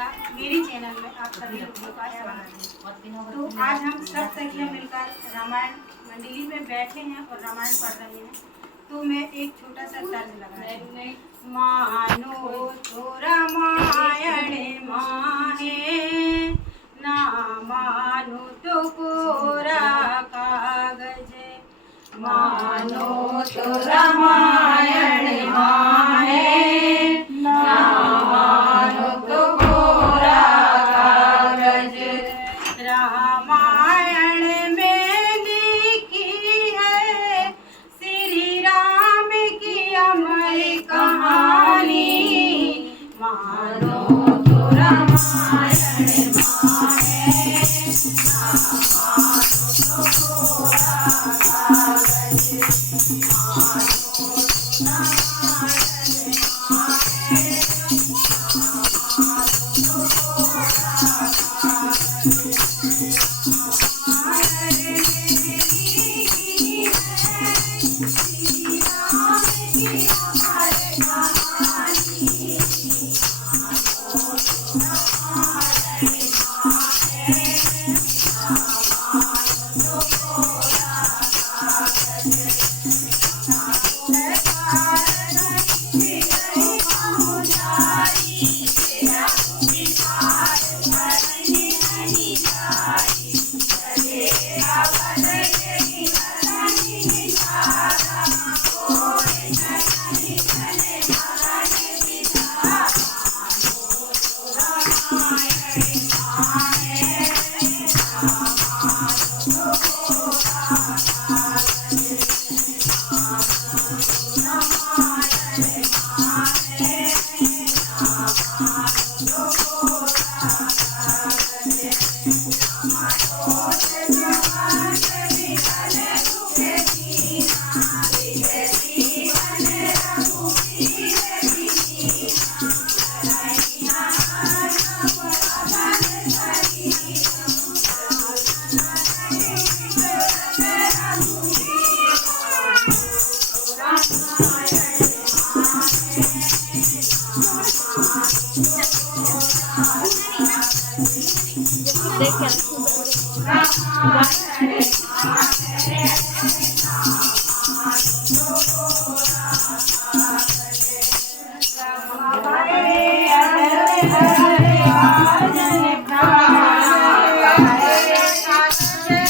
नमस्कार, मेरी चैनल में आप सभी लोगों का स्वागत है। तो आज हम सब सखियाँ मिलकर रामायण मंडली में बैठे हैं और रामायण पढ़ रहे हैं। तो मैं एक छोटा सा तर्ज लगा मानो तो रामायण माहे ना मानो तो कोरा कागज मानो तो रामायण माहे रामायण में लिखी है श्री राम की अमर कहानी मानो तो रामायण